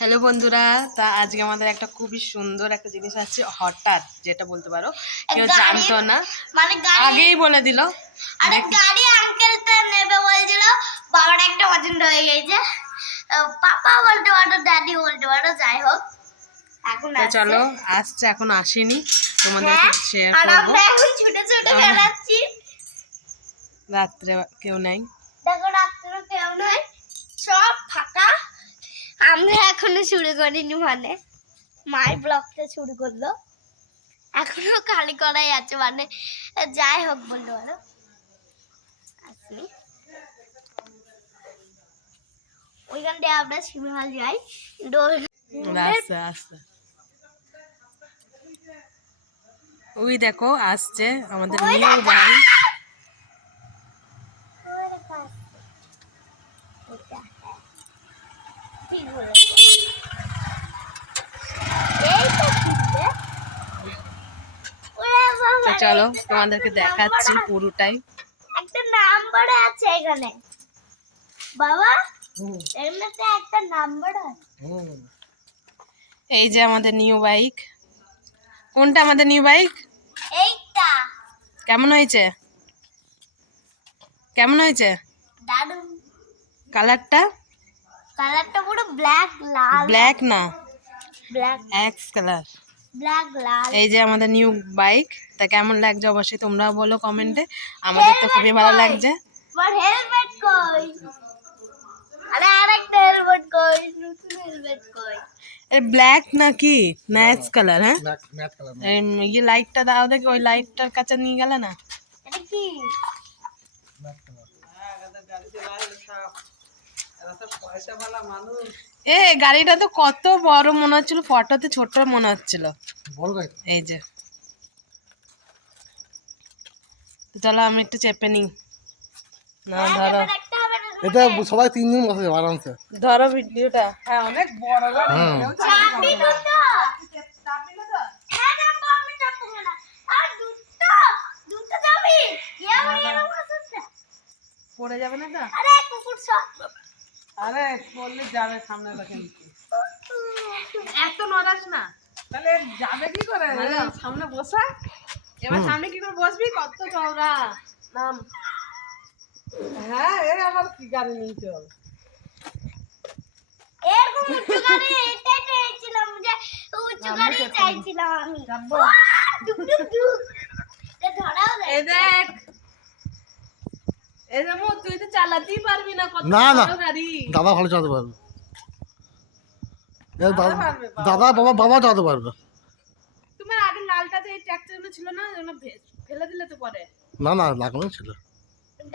Hello বন্ধুরা, তা আজকে আমাদের একটা খুবই সুন্দর একটা জিনিস আছে, হঠাৎ যেটা বলতে পারো কেউ জানতো না, মানে আগেই বলে দিল। আরে গাড়ি আঙ্কেলটা নেবে বলছিল, বাবার একটা পছন্দ হয়ে গেছে। পাপা বলতে পারো, দাদি বলতে পারো, যাই হোক এখন তো আসছে। চলো, আসছে, এখন আসেনি, তোমাদেরকে শেয়ার আর করবো। আমরা এখন ছুটে ছুটে বেড়াচ্ছি। রাত্রে কেউ নাই, দেখো রাত্রে কেউ নাই, সব ফাঁকা। আমরা এখনো শুরু করিনি, মানে মাই ব্লগটা শুরু করলো, এখনো খালি করাই আছে, মানে যাই হোক বলতে পারো। আসি ওইখান দিয়ে আমরা শিমহাল যাই। আস্তে আস্তে। ওই দেখো আসছে আমাদের নিউ বাড়ি। তো চলো তোমাদেরকে দেখাচ্ছি পুরোটাই। একটা নাম্বার আছে এখানে বাবা, এর মধ্যে একটা নাম্বার আছে। এই যে আমাদের নিউ বাইক। কোনটা আমাদের নিউ বাইক? এইটা কেমন হয়েছে? কেমন হয়েছে দারুন। কালারটা? কালারটা পুরো ব্ল্যাক লাল। ব্ল্যাক না, ব্ল্যাক এক্স কালার। ব্ল্যাক লাল। এই যে আমাদের নিউ বাইক, তা কেমন লাগছে অবশ্যই তোমরাও বলো কমেন্টে। আমাদের তো খুবই ভালো লাগছে। আমার হেলমেট কই? আরে আরেকটা হেলমেট কই? নতুন হেলমেট কই? এর ব্ল্যাক নাকি না এক্স কালার? হ্যাঁ, ম্যাট কালার। এই লাইটটা দাও দেখি, ওই লাইটটার কাছে নিয়ে গেলে না। এটা কি? এ গাড়িটা তো কত বড় মনে হচ্ছিল, ফটোতে ছোট মনে হচ্ছিল। বড় গাড়ি। এই যে, তো চলো আমি একটু চেপে নিই। না ধরো, একটা হবে না। এটা সবাই তিনজন বসে যাবে আরামসে। ধরো ভিডিওটা। হ্যাঁ, অনেক বড় গাড়ি। চাবি তো তো। হ্যাঁ যাবো, আমি যাবো না। আর দুটো যাবি। ইয়া বলে না করছিস। পড়ে যাবে না তো? আরে কুকুর সব। আরে পড়লে যাবে, সামনে রাখে। এত নড়াস না, তাহলে যাবে কি করে? সামনে বসা, এবার সামনে কি করে বসবি? কত চওড়া নাম। হ্যাঁ, এর আবার কি গাড়ি নিতে হবে? এরকম উঁচু গাড়ি এটাই চাইছিলাম, যে উঁচু গাড়ি চাইছিলাম আমি। যাবো। ডুক ডুক ডুক। এ ধরাও দে। এই দেখ, এই যে তুই তো চালাতেই পারবি না, কত না না, বড় গাড়ি। দাদা ভালো চালাতে পারবে। পারবে, দাদা বাবা চালাতে পারবে। তোমার আগে লালটাতে এই ট্রাক্টরগুলো ছিল না, যেগুলো ফেলে দিলে তো পরে। না না, লাগানোই ছিল।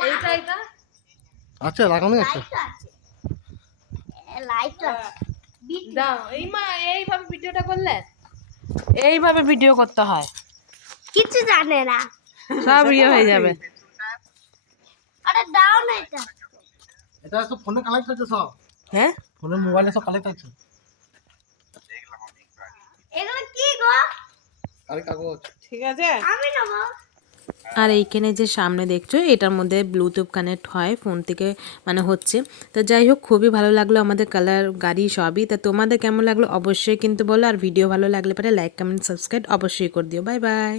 এইটা আচ্ছা, লাগানোই আছে। লাইট আছে। লাইট আছে। দাও, এইভাবে ভিডিওটা করলে, এইভাবে ভিডিও করতে হয়, কিছু জানে না। সব ইয়ে হয়ে যাবে। আরে দাও না এটা। এটা তো ফোনে কানেক্ট আছে সব। হ্যাঁ, ফোনে মোবাইলে সব কানেক্ট আছে। এগুলো কি গো? আরে কাগজ। ঠিক আছে। আমি নেবো। আর এইখানে যে সামনে দেখছো এটার মধ্যে ব্লুটুথ কানেক্ট হয় ফোন থেকে, মানে হচ্ছে। তো যাই হোক, খুবই ভালো লাগলো আমাদের কালার গাড়ি সবই। তা তোমাদের কেমন লাগলো অবশ্যই কিন্তু বলো, আর ভিডিও ভালো লাগলে পরে লাইক কমেন্ট সাবস্ক্রাইব অবশ্যই করে দিও। Bye bye.